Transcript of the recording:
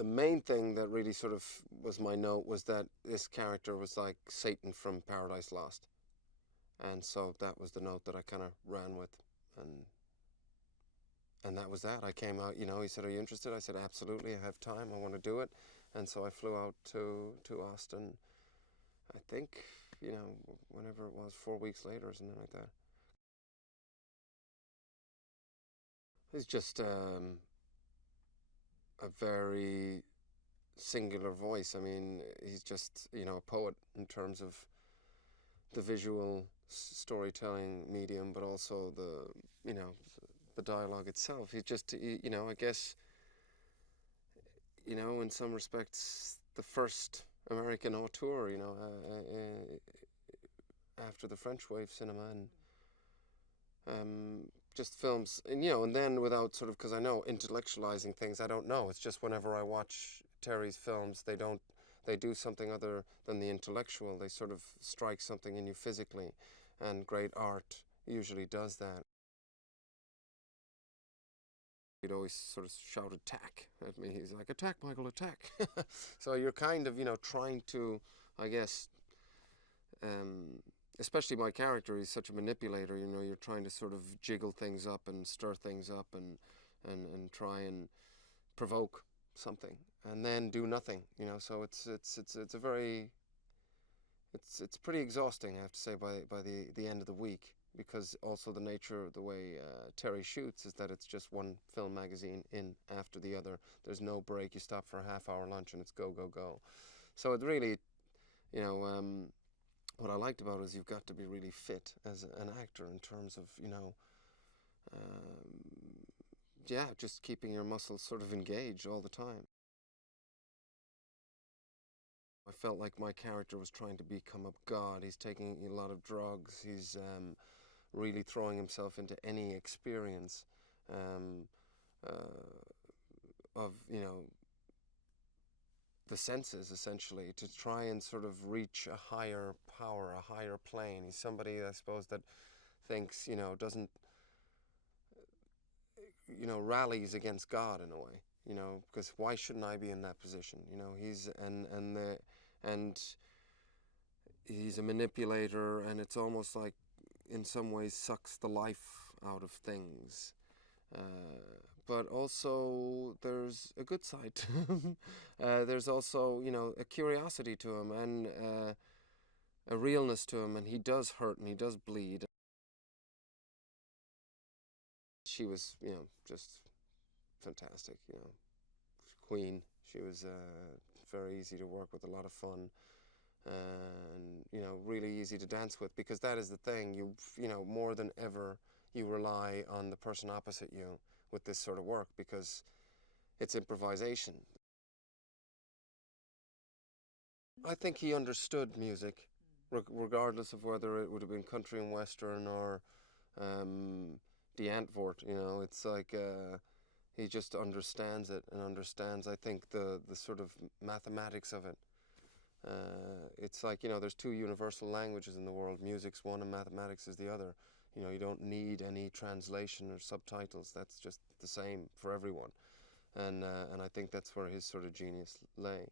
the main thing that really sort of was my note was that this character was like Satan from Paradise Lost. And so that was the note that I kind of ran with. And that was that. I came out, he said, "Are you interested?" I said, "Absolutely, I have time, I want to do it." And so I flew out to Austin, I think, whenever it was, 4 weeks later or something like that. He's just a very singular voice. I mean, he's just, a poet in terms of the visual storytelling medium, but also the dialogue itself. He's just, I guess, in some respects, the first American auteur, after the French Wave cinema, and just films, and then without sort of, because I know intellectualizing things, I don't know. It's just whenever I watch Terry's films, they do something other than the intellectual. They sort of strike something in you physically, and great art usually does that. He'd always sort of shout "attack" at me. He's like, "Attack, Michael, attack." So you're kind of, trying to, I guess, especially my character, he's such a manipulator, you're trying to sort of jiggle things up and stir things up and try and provoke something and then do nothing, so it's a very, it's pretty exhausting, I have to say, by the end of the week, because also the nature of the way Terry shoots is that it's just one film magazine in after the other. There's no break. You stop for a half-hour lunch and it's go, go, go. So it really, what I liked about it is you've got to be really fit as an actor in terms of, just keeping your muscles sort of engaged all the time. I felt like my character was trying to become a god. He's taking a lot of drugs. He's really throwing himself into any experience of, the senses, essentially, to try and sort of reach a higher power, a higher plane. He's somebody, I suppose, that thinks, doesn't, rallies against God in a way, because why shouldn't I be in that position? And he's a manipulator, and it's almost like, in some ways, sucks the life out of things. But also there's a good side to him. There's also, a curiosity to him, and a realness to him, and he does hurt and he does bleed. She was, just fantastic, Queen. She was very easy to work with, a lot of fun, and, really easy to dance with, because that is the thing. More than ever, you rely on the person opposite you with this sort of work, because it's improvisation. I think he understood music, regardless of whether it would have been country and western or the Antwoord. It's like he just understands it, and understands, I think, the sort of mathematics of it. It's like, there's two universal languages in the world. Music's one and mathematics is the other. You don't need any translation or subtitles. That's just the same for everyone. And I think that's where his sort of genius lay.